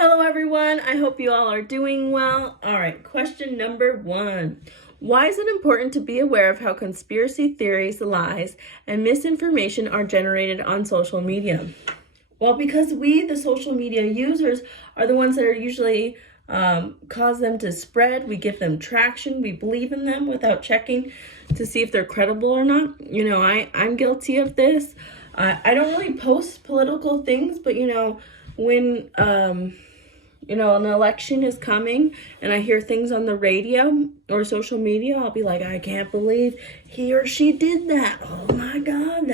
Hello everyone, I hope you all are doing well. All right, question number 1. Why is it important to be aware of how conspiracy theories, lies, and misinformation are generated on social media? Well, because we, the social media users, are the ones that are usually cause them to spread. We give them traction. We believe in them without checking to see if they're credible or not. I'm guilty of this. I don't really post political things, but when an election is coming and I hear things on the radio or social media, I'll be like, I can't believe he or she did that. Oh my God,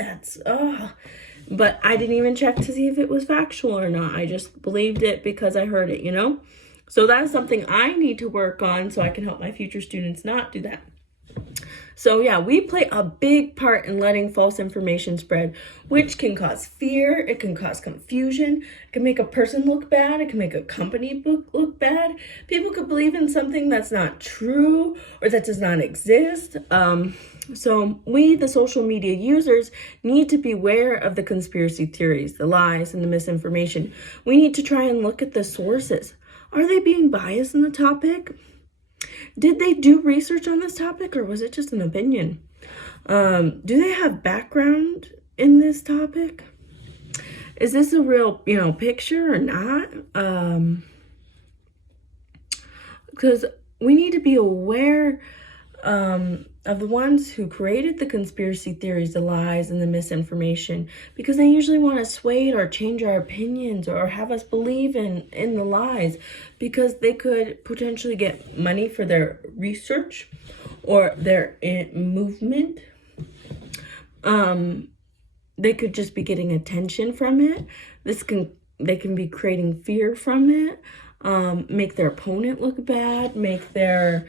But I didn't even check to see if it was factual or not. I just believed it because I heard it. So that's something I need to work on so I can help my future students not do that. So yeah, we play a big part in letting false information spread, which can cause fear, it can cause confusion, it can make a person look bad, it can make a company look bad. People could believe in something that's not true or that does not exist. So we, the social media users, need to be aware of the conspiracy theories, the lies, and the misinformation. We need to try and look at the sources. Are they being biased in the topic? Did they do research on this topic, or was it just an opinion? Do they have background in this topic? Is this a real, picture or not? Because we need to be aware of the ones who created the conspiracy theories, the lies, and the misinformation, because they usually want to sway or change our opinions or have us believe in the lies, because they could potentially get money for their research or their movement. They could just be getting attention from it. They can be creating fear from it, make their opponent look bad, make their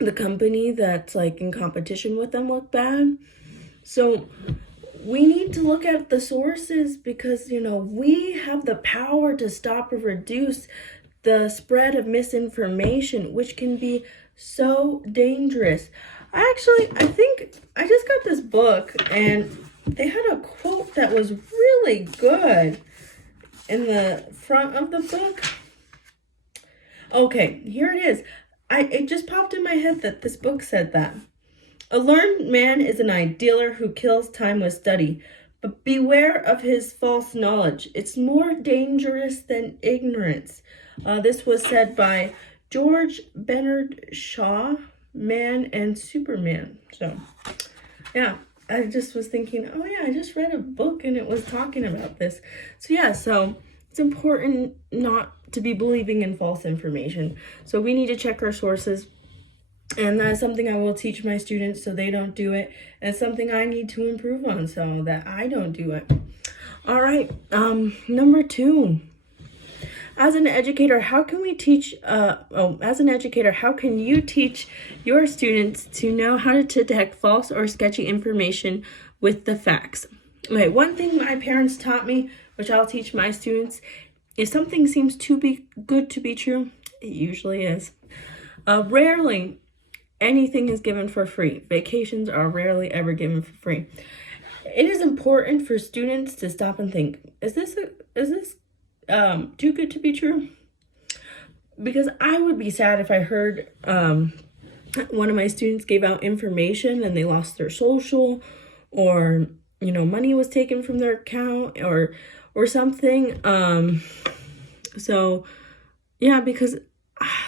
the company that's like in competition with them look bad. So we need to look at the sources, because we have the power to stop or reduce the spread of misinformation, which can be so dangerous. I think I just got this book and they had a quote that was really good in the front of the book. Okay, here it is. It just popped in my head that this book said that. A learned man is an idealer who kills time with study, but beware of his false knowledge. It's more dangerous than ignorance. This was said by George Bernard Shaw, Man and Superman. So, yeah, I just was thinking, oh yeah, I just read a book and it was talking about this. So it's important not to be believing in false information. So we need to check our sources. And that's something I will teach my students so they don't do it. And it's something I need to improve on so that I don't do it. All right, number 2. As an educator, how can we teach, as an educator, how can you teach your students to know how to detect false or sketchy information with the facts? Okay, one thing my parents taught me, which I'll teach my students, if something seems too good to be true, it usually is. Rarely anything is given for free. Vacations are rarely ever given for free. It is important for students to stop and think, is this too good to be true? Because I would be sad if I heard one of my students gave out information and they lost their social, or money was taken from their account or something. So yeah, because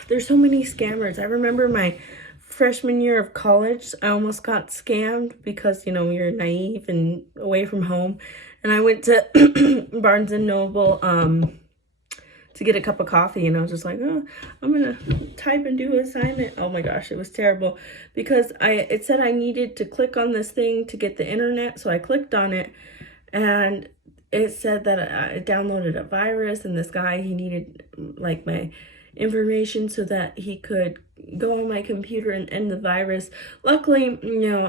there's so many scammers. I remember my freshman year of college, I almost got scammed because you're naive and away from home, and I went to Barnes and Noble to get a cup of coffee, and I was just like, oh, I'm gonna type and do an assignment. Oh my gosh, it was terrible, because it said I needed to click on this thing to get the internet, so I clicked on it, and it said that I downloaded a virus, and this guy, he needed like my information so that he could go on my computer and end the virus. Luckily,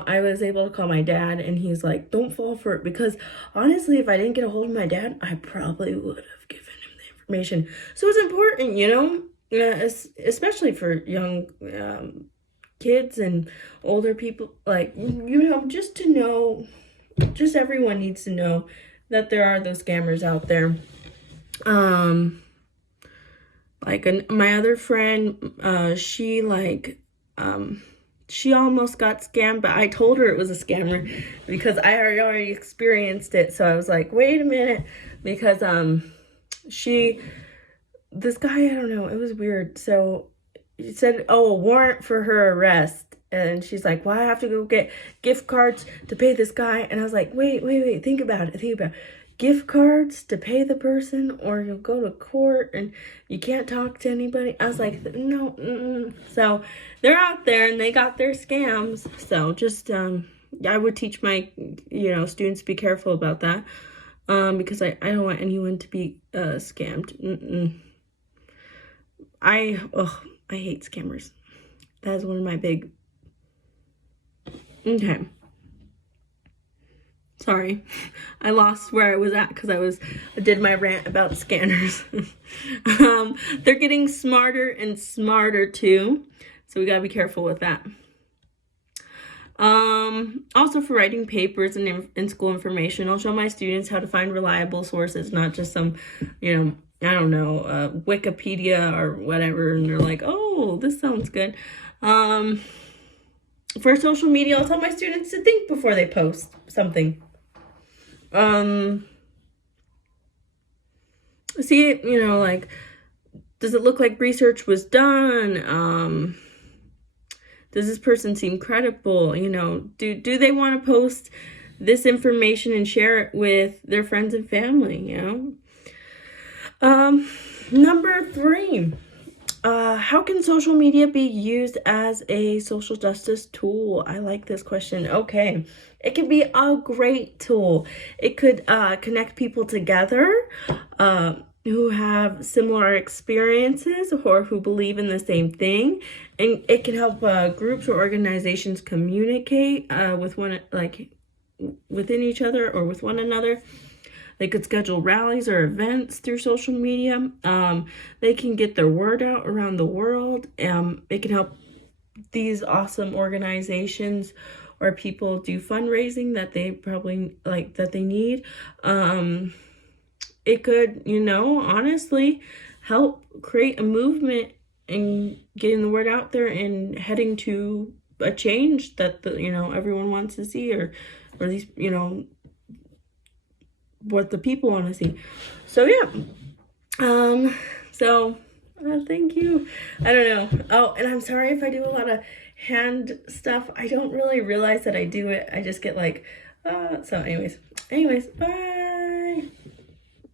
I was able to call my dad, and he's like, don't fall for it, because honestly, if I didn't get a hold of my dad, I probably would have given him the information. So it's important, especially for young kids and older people, like, just to know, just everyone needs to know that there are those scammers out there. My other friend, she she almost got scammed, but I told her it was a scammer because I already experienced it. So I was like, wait a minute, because this guy, I don't know, it was weird. So he said, oh, a warrant for her arrest. And she's like, well, I have to go get gift cards to pay this guy. And I was like, wait, think about it. Gift cards to pay the person, or you'll go to court and you can't talk to anybody. I was like, no. So they're out there and they got their scams. So just, I would teach my, students to be careful about that. Because I don't want anyone to be scammed. I hate scammers. That is one of my big... Okay. Sorry. I lost where I was at because I did my rant about scanners. They're getting smarter and smarter too. So we gotta be careful with that. Also for writing papers and in school information, I'll show my students how to find reliable sources, not just some, I don't know, Wikipedia or whatever, and they're like, oh, this sounds good. For social media, I'll tell my students to think before they post something. See it, does it look like research was done? Does this person seem credible? Do they want to post this information and share it with their friends and family, Number 3, how can social media be used as a social justice tool? I like this question. Okay, it can be a great tool. It could connect people together who have similar experiences or who believe in the same thing, and it can help groups or organizations communicate within each other or with one another. They could schedule rallies or events through social media. They can get their word out around the world. It can help these awesome organizations or people do fundraising that they probably that they need. It could, honestly help create a movement and getting the word out there and heading to a change that everyone wants to see, or at least, what the people want to see. So yeah, thank you. I don't know. Oh, and I'm sorry if I do a lot of hand stuff. I don't really realize that I do it. I just get so anyways, bye.